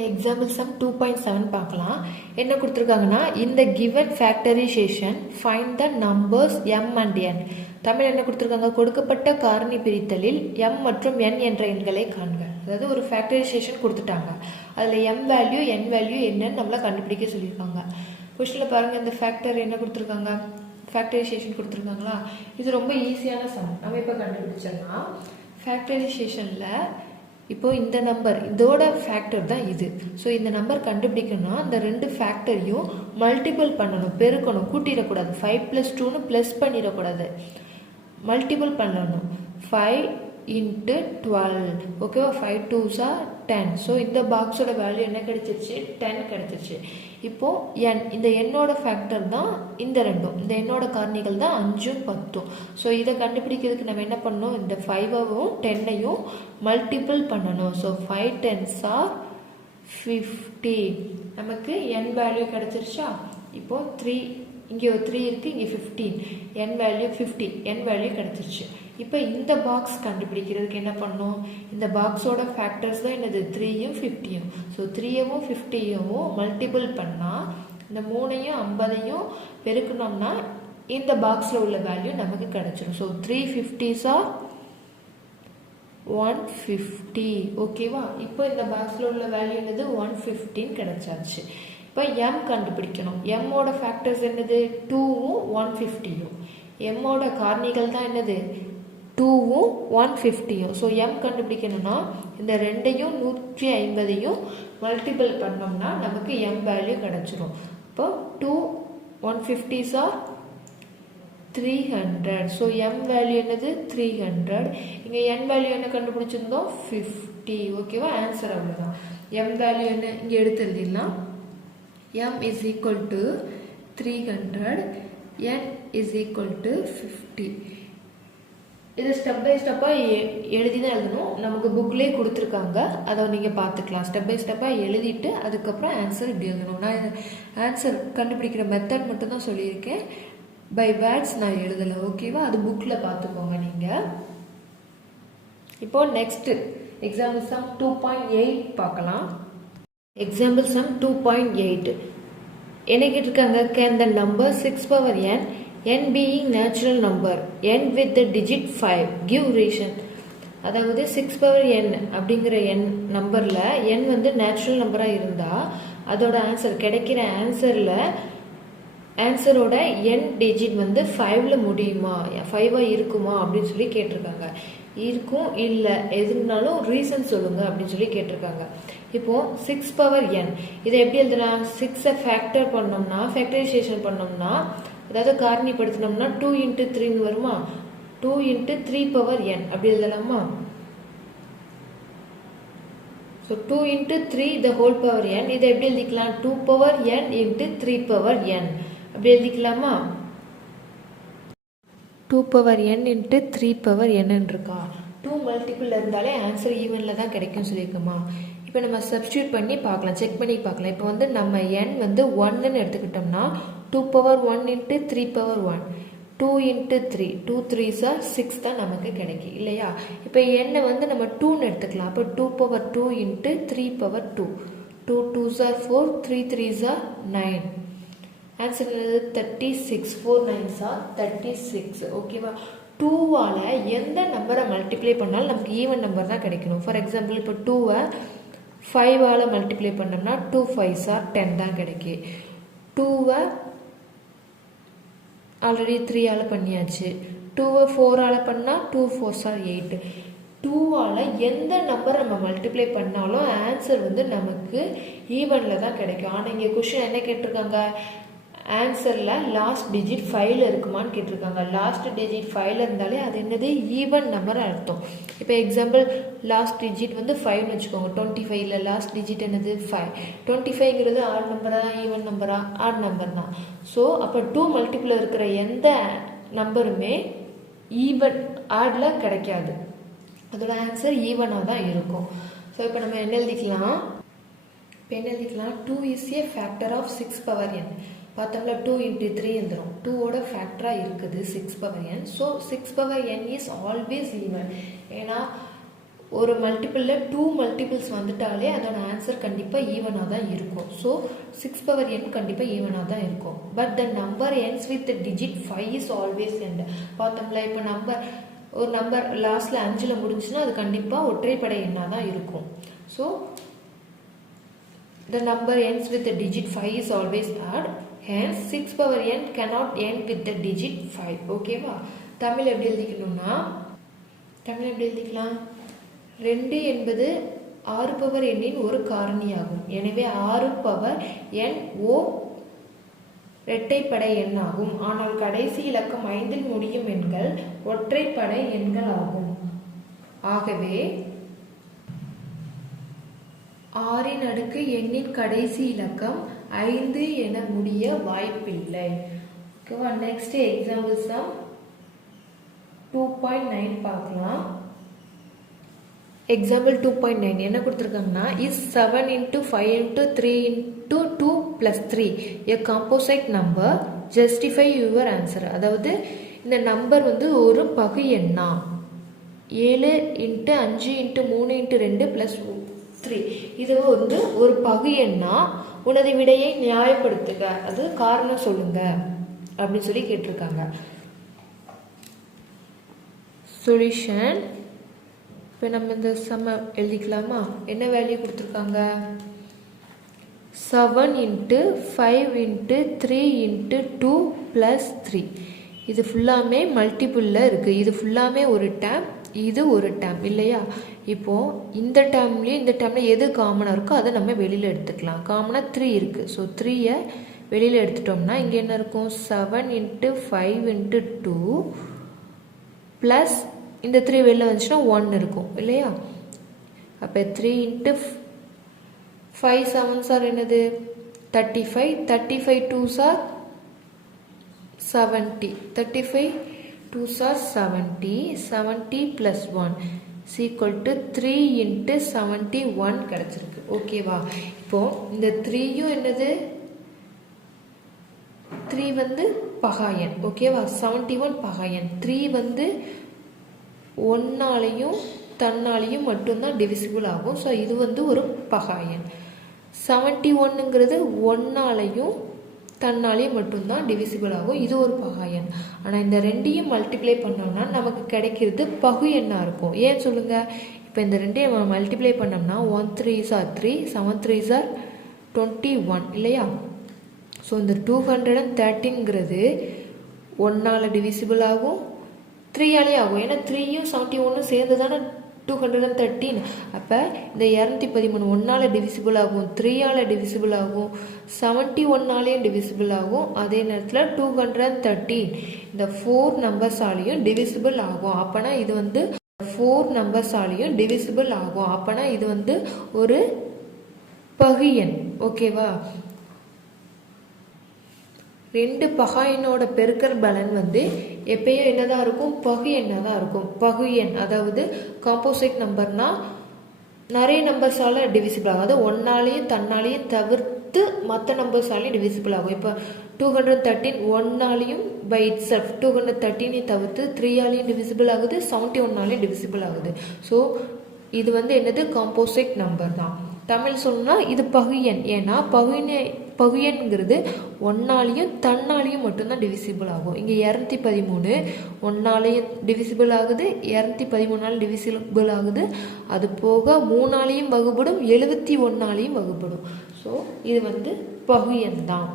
Example some 2.7 பார்க்கலாம். என்ன கொடுத்துருக்காங்கன்னா, இந்த given factorization find the numbers m and n. Tamil என்ன கொடுத்துருக்காங்க, கொடுக்கப்பட்ட காரணி பிரித்தலில் m மற்றும் n என்ற எண்களை காண்க. அதாவது ஒரு ஃபேக்டரைசேஷன் கொடுத்துட்டாங்க, அதில் m வேல்யூ n வேல்யூ என்னன்னு நம்மளை கண்டுபிடிக்க சொல்லியிருக்காங்க. கொஸ்டினில் பாருங்கள், இந்த ஃபேக்டர் என்ன கொடுத்துருக்காங்க, ஃபேக்டரைசேஷன் கொடுத்துருக்காங்களா. இது ரொம்ப ஈஸியான சம். நம்ம இப்போ கண்டுபிடிச்சோம்னா ஃபேக்டரைசேஷனில் இப்போது இந்த நம்பர் இதோட ஃபேக்டர் தான் இது. ஸோ இந்த நம்பர் கண்டுபிடிக்கணும்னா அந்த ரெண்டு ஃபேக்டரையும் மல்டிபிள் பண்ணணும், பெருக்கணும், கூட்டிடக்கூடாது. 5 + 2ன்னு ப்ளஸ் பண்ணிடக்கூடாது, மல்டிபிள் பண்ணணும். 5 × 12, ஓகேவா. 5 2s are 10. ஸோ இந்த பாக்ஸோட வேல்யூ என்ன கிடைச்சிருச்சு, 10 கிடைச்சிருச்சு. இப்போது n, இந்த என்னோட ஃபேக்டர் தான் இந்த ரெண்டும், இந்த என்னோட காரணிகள் தான் 5 10. ஸோ இதை கண்டுபிடிக்கிறதுக்கு நம்ம என்ன பண்ணணும், இந்த 5ஐயும் 10ஐயும் மல்டிபிள் பண்ணணும். So 5 10s are 50. நமக்கு n வேல்யூ கிடைச்சிருச்சா. இப்போது 3, இங்கே ஒரு 3 இருக்குது, இங்கே 15, n வேல்யூ 50, n வேல்யூ கிடச்சிருச்சு. இப்போ இந்த பாக்ஸ் கண்டுபிடிக்கிறதுக்கு என்ன பண்ணணும், இந்த பாக்ஸோட ஃபேக்டர்ஸ் தான் என்னது, 3யும் 50யும். ஸோ 3யவும் 50யவும் மல்டிபிள் பண்ணால் இந்த 3ஐயும் 50ஐயும் பெருக்கணும்னா இந்த பாக்ஸில் உள்ள வேல்யூ நமக்கு கிடச்சிடும். ஸோ 350s are 150, ஓகேவா. இப்போ இந்த பாக்ஸில் உள்ள வேல்யூ என்னது, 115 கிடைச்சாச்சு. இப்போ m கண்டுபிடிக்கணும். mோட ஃபேக்டர்ஸ் என்னது, 2வும் 150யும். mோட காரணிகள் தான் என்னது, 2வும் 150யும். ஸோ m கண்டுபிடிக்கணும்னா இந்த ரெண்டையும் 150ஐயும் மல்டிபிள் பண்ணோம்னா நமக்கு m வேல்யூ கிடச்சிரும். இப்போ 2 150s are 300. So m value என்னது, 300. இங்கே n வேல்யூ என்ன கண்டுபிடிச்சிருந்தோம், 50, ஓகேவா. ஆன்சர் அவ்வளோதான். m வேல்யூ என்ன இங்கே எடுத்து எழுதிடலாம். m is equal to 300, n is equal to 50. இது ஸ்டெப் பை ஸ்டெப்பாக எழுதி தான் எழுதணும். நமக்கு புக்லேயே கொடுத்துருக்காங்க, அதை நீங்கள் பார்த்துக்கலாம். ஸ்டெப் பை ஸ்டெப்பாக எழுதிட்டு அதுக்கப்புறம் ஆன்சர் இப்படி எழுதணும். நான் ஆன்சர் கண்டுபிடிக்கிற மெத்தட் மட்டும்தான் சொல்லியிருக்கேன், பை வேர்ட்ஸ் நான் எழுதலை, ஓகேவா. அது புக்கில் பார்த்துக்கோங்க நீங்கள். இப்போது நெக்ஸ்ட்டு எக்ஸாம்பிள் சம் 2.8 பார்க்கலாம். எக்ஸாம்பிள் சம் 2.8 என்ன கேட்டிருக்காங்க, can the number 6 power n, n being natural number, n with the digit 5, give reason. அதாவது 6 power n அப்படிங்கிற n நம்பரில் n வந்து நேச்சுரல் நம்பராக இருந்தால் அதோட ஆன்சர் கிடைக்கிற ஆன்சரோட n டிஜிட் வந்து 5ல் முடியுமா, 5ஆக இருக்குமா அப்படின்னு சொல்லி கேட்டிருக்காங்க. இருக்கும் இல்லை எதுனாலும் ரீசன் சொல்லுங்கள் அப்படின்னு சொல்லி கேட்டிருக்காங்க. இப்போது 6 power n இதை எப்படி எழுதலாம், 6ஐ ஃபேக்டர் பண்ணோம்னா, ஃபேக்டரைசேஷன் பண்ணோம்னா, அதாவது காரணிப்படுத்தினோம்னா 2 × 3 வருமா. 2 × 3 power n அப்படி எழுதலாமா. So 2 × 3 the whole power n, இதை எப்படி எழுதிக்கலாம், 2 power n × 3 power n அப்படி எழுதிக்கலாமா. 2 power n × 3 power n இருக்கா. 2 மல்டிபிள் இருந்தாலே ஆன்சர் ஈவனில் தான் கிடைக்கும் சொல்லியிருக்கோமா. இப்போ நம்ம சப்ஸ்டியூட் பண்ணி பார்க்கலாம், செக் பண்ணி பார்க்கலாம். இப்போ வந்து நம்ம n வந்து 1ன்னு எடுத்துக்கிட்டோம்னா 2 power 1 × 3 power 1, 2 × 3, 2 3s are 6 தான் நமக்கு கிடைக்கும் இல்லையா. இப்போ n வந்து நம்ம 2ன்னு எடுத்துக்கலாம். அப்போ 2 power 2 × 3 power 2, 2 2s are 4, 3 3s are 9. Answer 36, 4 9s are 36, ஓகேவா. 2ஆல் எந்த நம்பரை மல்டிப்ளை பண்ணாலும் நமக்கு ஈவன் நம்பர் தான் கிடைக்கணும். ஃபார் எக்ஸாம்பிள் இப்போ 2ஐ 5ஆல் மல்டிப்ளை பண்ணோம்னா 2 5s are 10 தான் கிடைக்கும். 2ஐ ஆல்ரெடி 3ஆல் பண்ணியாச்சு. 2ஐ 4ஆல் பண்ணால் 2 4s are 8. 2ஆல் எந்த நம்பர் நம்ம மல்டிப்ளை பண்ணாலும் ஆன்சர் வந்து நமக்கு ஈவனில் தான் கிடைக்கும். ஆனால் இங்கே கொஷின் என்ன கேட்டிருக்காங்க, ஆன்சரில் லாஸ்ட் டிஜிட் 5ல் இருக்குமான்னு கேட்டிருக்காங்க. லாஸ்ட் டிஜிட் 5ல் இருந்தாலே அது என்னது, ஈவன் நம்பர் அர்த்தம். இப்போ எக்ஸாம்பிள் லாஸ்ட் டிஜிட் வந்து 5ன்னு வச்சுக்கோங்க. 25ல் லாஸ்ட் டிஜிட் என்னது 5. 25ங்கிறது ஆட் நம்பரா ஈவன் நம்பரா, ஆட் நம்பர் தான். ஸோ அப்போ 2 மல்டிபிள் இருக்கிற எந்த நம்பருமே ஈவன் ஆடில் கிடைக்காது, அதோட ஆன்சர் ஈவனாக தான் இருக்கும். ஸோ இப்போ நம்ம என்ன எழுதிக்கலாம், 2 is a factor of 6 power n. பார்த்தோம்னா 2 × 3 வந்துடும். 2ஓட ஃபேக்டராக இருக்குது 6 power n. So 6 power n is always even. ஏன்னா ஒரு மல்டிபிளில் 2 மல்டிபிள்ஸ் வந்துட்டாலே அதோட ஆன்சர் கண்டிப்பாக ஈவனாக தான் இருக்கும். ஸோ 6 பவர் n கண்டிப்பாக ஈவனாக தான் இருக்கும். But the number ends with digit 5 is always end. பார்த்தோம்ல, இப்போ ஒரு நம்பர் லாஸ்ட்டில் 5ல் முடிஞ்சுன்னா அது கண்டிப்பாக ஒற்றைப்படை எண்ணாக தான் இருக்கும். So the number ends with the digit 5 is always odd. Hence 6 power n cannot end with the digit 5. ஓகேவா? தமிழ் எப்படி எழுதிக்கலாம்? 2 என்பது 6 பவர் எண்ணின் ஒரு காரணியாகும். எனவே 6 பவர் n இரட்டைப்படை எண்ணாகும். ஆனால் கடைசி இலக்கம் 5இல் முடியும் எண்கள் ஒற்றைப்படை எண்கள் ஆகும். ஆகவே 6 அடுக்கு எண்ணின் கடைசி இலக்கம் 5 என முடிய வாய்ப்பில்லை. ஓகேவா? நெக்ஸ்ட் எக்ஸாம்பிள் சம் 2.9 பார்க்கலாம். எக்ஸாம்பிள் 2.9 என்ன கொடுத்துருக்காங்கன்னா, is 7 into 5 into 3 into 2 plus 3 a composite number, justify your answer. அதாவது இந்த நம்பர் ஒரு பகு எண்ணா, 7 into 5 into 3 into 2 plus 3 இது ஒரு பகு எண்ணா, உனது விடையை நியாயப்படுத்துக, அது காரணம் சொல்லுங்க அப்படின்னு சொல்லி கேட்டிருக்காங்க. சொல்யூஷன். இப்போ நம்ம இந்த சம்ம எழுதிக்கலாமா? என்ன வேல்யூ கொடுத்துருக்காங்க? 7 into 5 into 3 into 2 plus 3. இது ஃபுல்லாமே மல்டிபிளில் இருக்குது. இது ஃபுல்லாமே ஒரு டேம், இது ஒரு டேம் இல்லையா? இப்போது இந்த டேர்மில் எது காமனாக இருக்கோ அதை நம்ம வெளியில் எடுத்துக்கலாம். காமனாக 3 இருக்குது. ஸோ 3யை வெளியில் எடுத்துட்டோம்னா இங்கே என்ன இருக்கும்? 7 into 5 into 2 ப்ளஸ் இந்த 3 வெளியில் வந்துச்சுன்னா 1 இருக்கும் இல்லையா? அப்போ 3 into 5 7s are என்னது? 35. 35 2s are 70. 35 2s are 70. 70 plus 1 is equal to 3 into 71 கிடச்சிருக்கு. ஓகேவா? இப்போது இந்த 3யும் என்னது? 3 பகாயன். ஓகேவா? 71 பகாயன். 3 ஒன்னாலையும் தன்னாலையும் மட்டும்தான் டிவிசிபிள் ஆகும். ஸோ இது ஒரு பகாயன். 71ங்கிறது ஒன்னாலையும் தன்னாலையும் மட்டும்தான் டிவிசிபிள் ஆகும். இது ஒரு பகாயன். ஆனால் இந்த ரெண்டையும் மல்டிப்ளை பண்ணோம்னா நமக்கு கிடைக்கிறது பகு எண்ணாக இருக்கும். ஏன் சொல்லுங்க? இப்போ இந்த ரெண்டையும் மல்டிப்ளை பண்ணோம்னா 1 3s are 3, 7 3s are 21 இல்லையா? ஸோ இந்த 213ங்கிறது ஒன்னால் டிவிசிபிள் ஆகும், 3ஆலே ஆகும். ஏன்னா 3யும் 71 சேர்ந்து தானே 213. அப்போ இந்த 213 ஒன்னால் டிவிசிபிள் ஆகும், 3ஆல் டிவிசிபிள் ஆகும், 71ஆலேயும் டிவிசிபிள் ஆகும். அதே நேரத்தில் 213 இந்த 4 நம்பர்ஸாலேயும் டிவிசிபிள் ஆகும். அப்போனா இது 4 நம்பர்ஸாலேயும் டிவிசிபிள் ஆகும். அப்போனா இது ஒரு பகு எண். ஓகேவா? 2 பகாயனோட பெருக்கல் பலன் எப்பயும் என்னதான் இருக்கும்? பகு எண்ணாக தான் இருக்கும். பகு எண் அதாவது காம்போசிட் நம்பர்னா நிறைய நம்பர்ஸால் டிவிசிபிள் ஆகும். அது ஒன்னாலையும் தன்னாலையும் தவிர்த்து மற்ற நம்பர்ஸாலையும் டிவிசிபிள் ஆகும். இப்போ 213 ஒன்னாலையும் பை இட் செல்ஃப் 213 தவிர்த்து 3ஆலையும் டிவிசிபிள் ஆகுது, 71ஆலையும் டிவிசிபிள் ஆகுது. ஸோ இது என்னது? காம்போசிட் நம்பர் தான். தமிழ் சொன்னா இது பகு எண். ஏன்னா பகு எண்ங்கிறது ஒன்னாலையும் தன்னாலையும் மட்டும்தான் டிவிசிபிள் ஆகும். இங்கே 213 ஒன்னாலையும் டிவிசிபிள் ஆகுது, 213ஆல் டிவிசிபிள் ஆகுது. அது போக 3ஆலையும் வகுப்படும், 71ஆலையும் வகுப்படும். ஸோ இது பகு எண் தான்.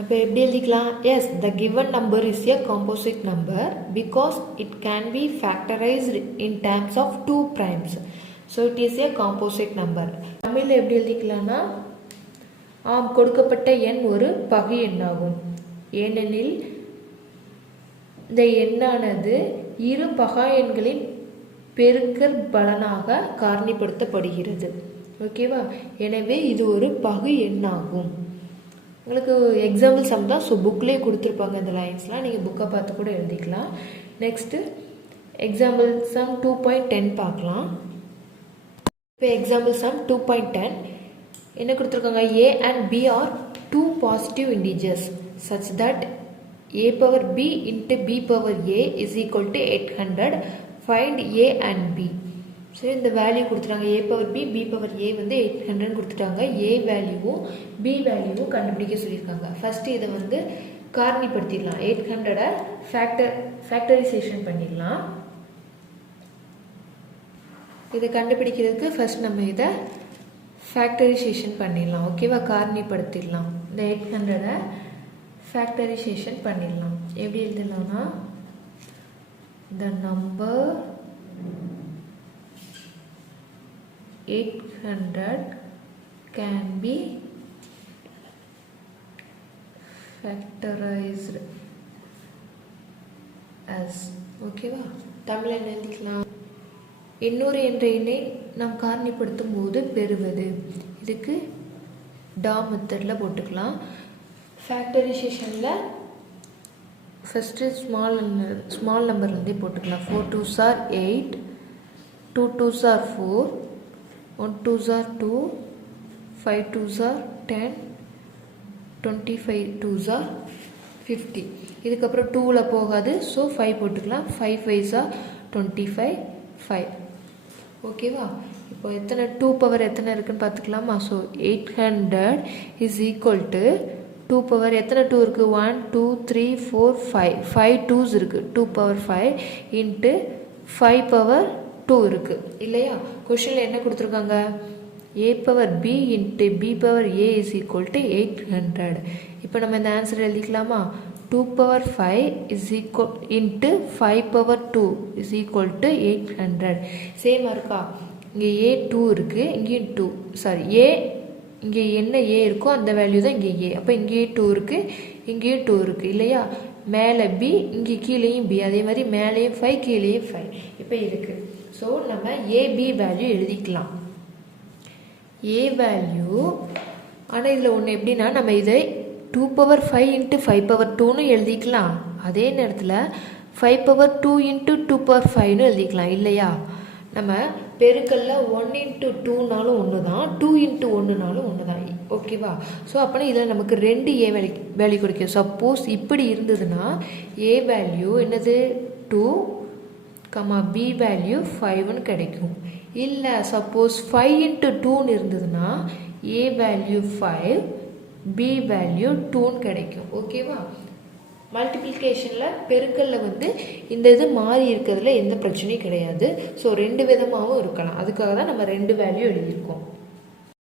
இப்போ எப்படி எழுதிக்கலாம்? Yes, the given number is a composite number because it can be factorized in terms of 2 primes. So it is a composite number. தமிழில் எப்படி எழுதிக்கலாம்னா, கொடுக்கப்பட்ட எண் ஒரு பகு எண்ணாகும். ஏனெனில் இந்த எண்ணானது இரு பகா எண்களின் பெருக்கல் பலனாக காரணிப்படுத்தப்படுகிறது. ஓகேவா? எனவே இது ஒரு பகு எண்ணாகும். உங்களுக்கு எக்ஸாம்பிள் சம் தான். ஸோ புக்லேயே கொடுத்துருப்பாங்க இந்த லைன்ஸ்லாம், நீங்கள் புக்கை பார்த்து கூட எழுதிக்கலாம். நெக்ஸ்ட்டு எக்ஸாம்பிள் சம் 2.10 பார்க்கலாம். இப்போ எக்ஸாம்பிள் சம் 2.10 என்ன கொடுத்துருக்காங்க? a and b are 2 positive integers such that a power b into b power a is equal to 800. Find A and B. சரி, இந்த வேல்யூ கொடுத்துட்டாங்க. A power B, B power A வந்து 800 கொடுத்துட்டாங்க. ஏ வேல்யூவும் B வேல்யூவும் கண்டுபிடிக்க சொல்லியிருக்காங்க. ஃபஸ்ட்டு இதை வந்து காரணிப்படுத்திடலாம். 800 ஃபேக்டரைசேஷன் பண்ணிடலாம். இதை கண்டுபிடிக்கிறதுக்கு ஃபஸ்ட் நம்ம இதை ஃபேக்டரைசேஷன் பண்ணிடலாம். ஓகேவா? காரணிப்படுத்திடலாம். இந்த 800 ஃபேக்டரைசேஷன் பண்ணிடலாம். எப்படி எழுதலாம்னா, the number 800 can be factorized as. ஓகேவா? தமிழ் என்ன எழுதிக்கலாம்? 800 என்ற எண்ணை நாம் காரணிப்படுத்தும் போது பெறுவது. இதுக்கு டா மெத்தடில் போட்டுக்கலாம். ஃபேக்டரைசேஷனில் ஃபஸ்ட்டு ஸ்மால் நம்பர்லேருந்தே போட்டுக்கலாம். 4 2s are 8, 2 2s are 4, 1 2s are 2, 5 2s are 10, 25 2s are 50. இதுக்கப்புறம் 2ல் போகாது, ஸோ 5 போட்டுக்கலாம். 5 5s are 25, 5. ஓகேவா? இப்போ எத்தனை 2 பவர் எத்தனை இருக்குன்னு பார்த்துக்கலாமா? So 800 is equal to 2 power எத்தனை 2 இருக்குது? 1 2 3 4 5 5 2s இருக்குது. 2 பவர் 5 இன்ட்டு 5 பவர் 2 இருக்குது இல்லையா? கொஷனில் என்ன கொடுத்துருக்காங்க? A power B into B power A is equal to 800. இப்போ நம்ம இந்த ஆன்சர் எழுதிக்கலாமா? 2 power 5 is equal into 5 power 2 is equal to 800. சேமாக இருக்கா? இங்கே ஏ 2 இருக்குது, இங்கேயும் 2 சாரி ஏ இங்கே என்ன ஏ இருக்கோ அந்த வேல்யூ தான் இங்கே ஏ. அப்போ இங்கேயும் 2 இருக்குது, இங்கேயும் 2 இருக்குது இல்லையா? மேலே பி, இங்கே கீழேயும் பி, அதே மாதிரி மேலேயும் 5 கீழேயும் 5 இப்போ இருக்குது. ஸோ நம்ம ஏபி வேல்யூ எழுதிக்கலாம். ஏ வேல்யூ, ஆனால் இதில் ஒன்று எப்படின்னா, நம்ம இதை 2 பவர் 5 இன்ட்டு 5 பவர் 2ன்னு எழுதிக்கலாம். அதே நேரத்தில் 5 பவர் 2 இன்ட்டு 2 பவர் 5ன்னு எழுதிக்கலாம் இல்லையா? நம்ம பெருக்கல்ல 1 இன்ட்டு 2னாலும் ஒன்று தான், 2 இன்ட்டு 1னாலும் ஒன்று தான். ஓகேவா? ஸோ அப்போனா இதில் நமக்கு 2 ஏ வேல்யூ கிடைக்கும். சப்போஸ் இப்படி இருந்ததுன்னா ஏ வேல்யூ என்னது 2, பி வேல்யூ 5ன்னு கிடைக்கும். இல்லை சப்போஸ் 5 இன்ட்டு 2ன்னு இருந்ததுன்னா ஏ வேல்யூ 5, பி வேல்யூ 2ன்னு கிடைக்கும். ஓகேவா? மல்டிப்ளிகேஷனில் பெருக்கல்ல வந்து இந்த இது மாறி இருக்கிறதுல எந்த பிரச்சனையும் கிடையாது. ஸோ 2 விதமாகவும் இருக்கலாம். அதுக்காக தான் நம்ம 2 வேல்யூ எழுதியிருக்கோம்.